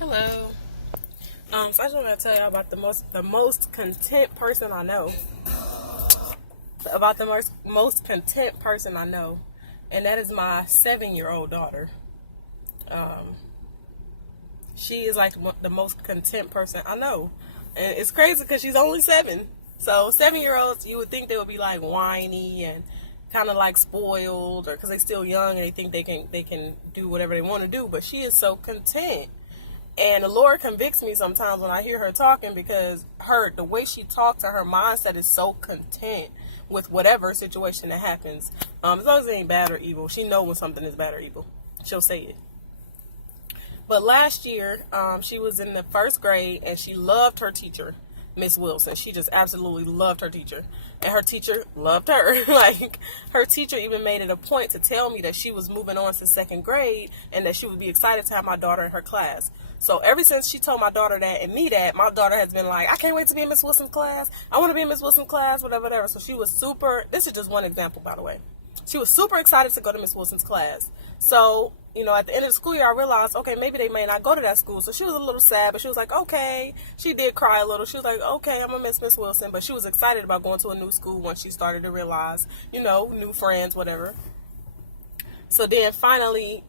Hello. So I just want to tell you about the most content person I know. About the most content person I know, and that is my 7-year-old daughter. Um, she is like the most content person I know, and it's crazy because she's only 7. So 7-year-olds, you would think they would be like whiny and kind of like spoiled, or because they're still young and they think they can do whatever they want to do. But she is so content. And the Lord convicts me sometimes when I hear her talking, because the way she talks, her mindset is so content with whatever situation that happens. As long as it ain't bad or evil, she knows when something is bad or evil. She'll say it. But last year, she was in the first grade and she loved her teacher, Miss Wilson. She just absolutely loved her teacher. And her teacher loved her. Like, her teacher even made it a point to tell me that she was moving on to second grade and that she would be excited to have my daughter in her class. So ever since she told my daughter that and me that, my daughter has been like, I can't wait to be in Miss Wilson's class. I want to be in Miss Wilson's class, whatever. So she was super, this is just one example, by the way. She was super excited to go to Miss Wilson's class. So, at the end of the school year, I realized, okay, maybe they may not go to that school. So she was a little sad, but she was like, okay. She did cry a little. She was like, okay, I'm going to miss Miss Wilson. But she was excited about going to a new school once she started to realize, new friends, whatever. So then finally,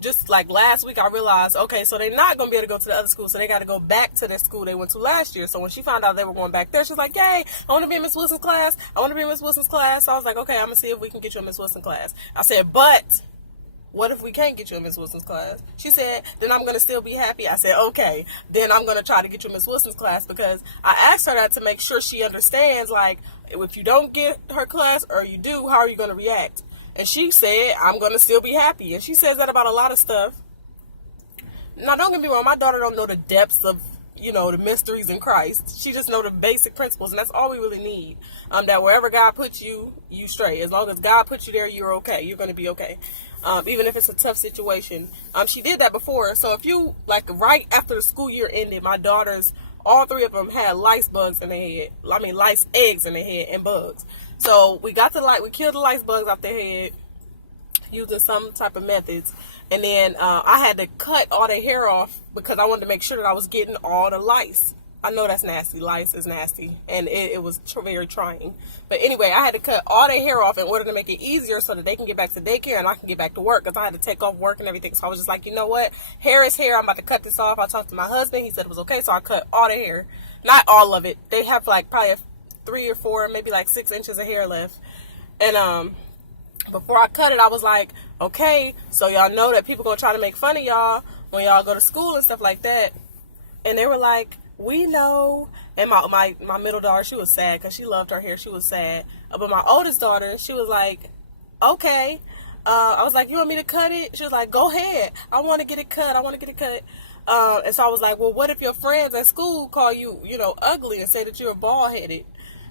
just like last week, I realized, okay, so they're not going to be able to go to the other school. So they got to go back to their school they went to last year. So when she found out they were going back there, she's like, yay, I want to be in Miss Wilson's class. I want to be in Miss Wilson's class. So I was like, okay, I'm going to see if we can get you in Miss Wilson's class. I said, but what if we can't get you in Miss Wilson's class? She said, then I'm going to still be happy. I said, okay, then I'm going to try to get you in Miss Wilson's class, because I asked her that to make sure she understands, like, if you don't get her class or you do, how are you going to react? And she said, I'm going to still be happy. And she says that about a lot of stuff. Now, don't get me wrong. My daughter don't know the depths of, the mysteries in Christ. She just know the basic principles. And that's all we really need. That wherever God puts you, you straight. As long as God puts you there, you're okay. You're going to be okay. Even if it's a tough situation. She did that before. So if you, like, right after the school year ended, my daughters, all 3 of them had lice bugs in their head. Lice eggs in their head and bugs. So we killed the lice bugs off their head using some type of methods. And then I had to cut all their hair off because I wanted to make sure that I was getting all the lice. I know that's nasty. Lice is nasty. And it was very trying. But anyway, I had to cut all their hair off in order to make it easier so that they can get back to daycare and I can get back to work, because I had to take off work and everything. So I was just like, you know what? Hair is hair. I'm about to cut this off. I talked to my husband. He said it was okay. So I cut all the hair. Not all of it. They have like probably 3 or 4, maybe like 6 inches of hair left. And before I cut it, I was like, okay, so y'all know that people gonna try to make fun of y'all when y'all go to school and stuff like that. And they were like, we know. And my middle daughter, she was sad because she loved her hair. She was sad. But my oldest daughter, she was like, okay. I was like, you want me to cut it? She was like, go ahead. I want to get it cut. And so I was like, well, what if your friends at school call you, ugly and say that you're bald-headed?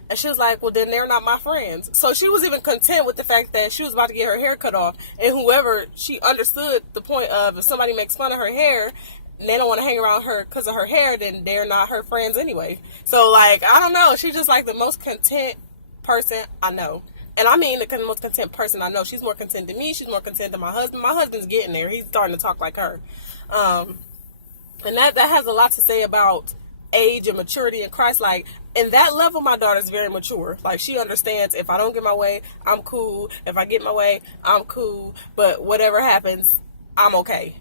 And she was like, well, then they're not my friends. So she was even content with the fact that she was about to get her hair cut off. And whoever, she understood the point of, if somebody makes fun of her hair, and they don't want to hang around her because of her hair, then they're not her friends anyway. So, like, I don't know. She's just like the most content person I know. And I mean the most content person I know. She's more content than me. She's more content than my husband. My husband's getting there. He's starting to talk like her. And that has a lot to say about age and maturity in Christ. Like, in that level, my daughter's very mature. Like, she understands, if I don't get my way, I'm cool. If I get my way, I'm cool. But whatever happens, I'm okay.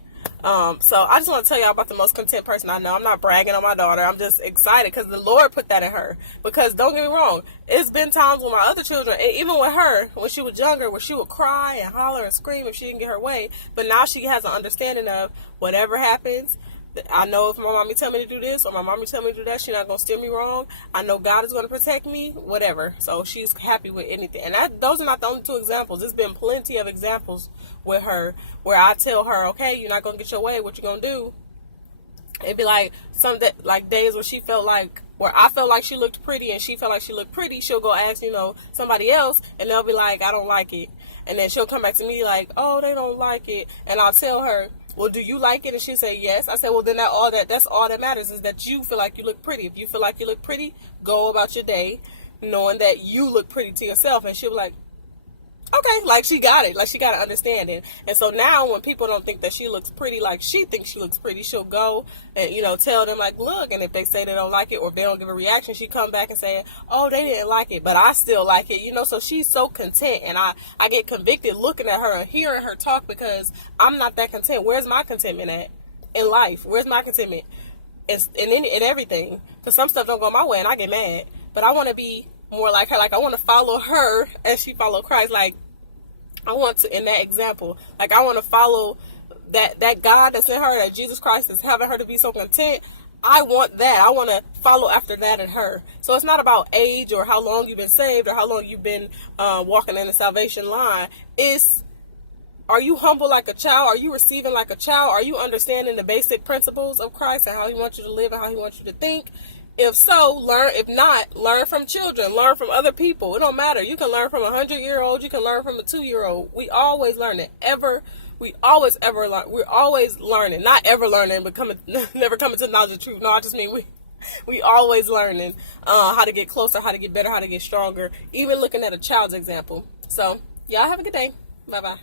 So I just want to tell y'all about the most content person I know. I'm not bragging on my daughter. I'm just excited because the Lord put that in her. Because don't get me wrong, it's been times with my other children, and even with her, when she was younger, where she would cry and holler and scream if she didn't get her way. But now she has an understanding of whatever happens, I know if my mommy tell me to do this or my mommy tell me to do that, she's not going to steer me wrong. I know God is going to protect me, whatever. So she's happy with anything. And those are not the only 2 examples. There's been plenty of examples with her where I tell her, okay, you're not going to get your way. What you going to do? It'd be like like days where where I felt like she looked pretty and she felt like she looked pretty. She'll go ask, somebody else, and they'll be like, I don't like it. And then she'll come back to me like, oh, they don't like it. And I'll tell her, well, do you like it? And she'll say yes. I said, well, then that's all that matters, is that you feel like you look pretty. If you feel like you look pretty, go about your day knowing that you look pretty to yourself. And she'll be like, Okay, like she got it, like she got an understanding. And so now when people don't think that she looks pretty like she thinks she looks pretty, she'll go and, you know, tell them like, look, and if they say they don't like it or if they don't give a reaction, she come back and say, oh, they didn't like it, but I still like it, you know. So she's so content, and I get convicted looking at her and hearing her talk, because I'm not that content. Where's my contentment at in life? Where's my contentment in everything? Because some stuff don't go my way and I get mad, but I want to be more like her. Like, I want to follow her as she followed Christ. Like, I want to, in that example, like, I want to follow that God that's in her, that Jesus Christ is having her to be so content. I want that. I want to follow after that in her. So it's not about age or how long you've been saved or how long you've been walking in the salvation line. It's, are you humble like a child? Are you receiving like a child? Are you understanding the basic principles of Christ and how he wants you to live and how he wants you to think? If so, learn. If not, learn from children. Learn from other people. It don't matter. You can learn from a 100-year-old. You can learn from a 2-year-old. We always learning. We always ever learn. We're always learning. Not ever learning, but never coming to the knowledge of truth. No, I just mean we always learning how to get closer, how to get better, how to get stronger. Even looking at a child's example. So, y'all have a good day. Bye-bye.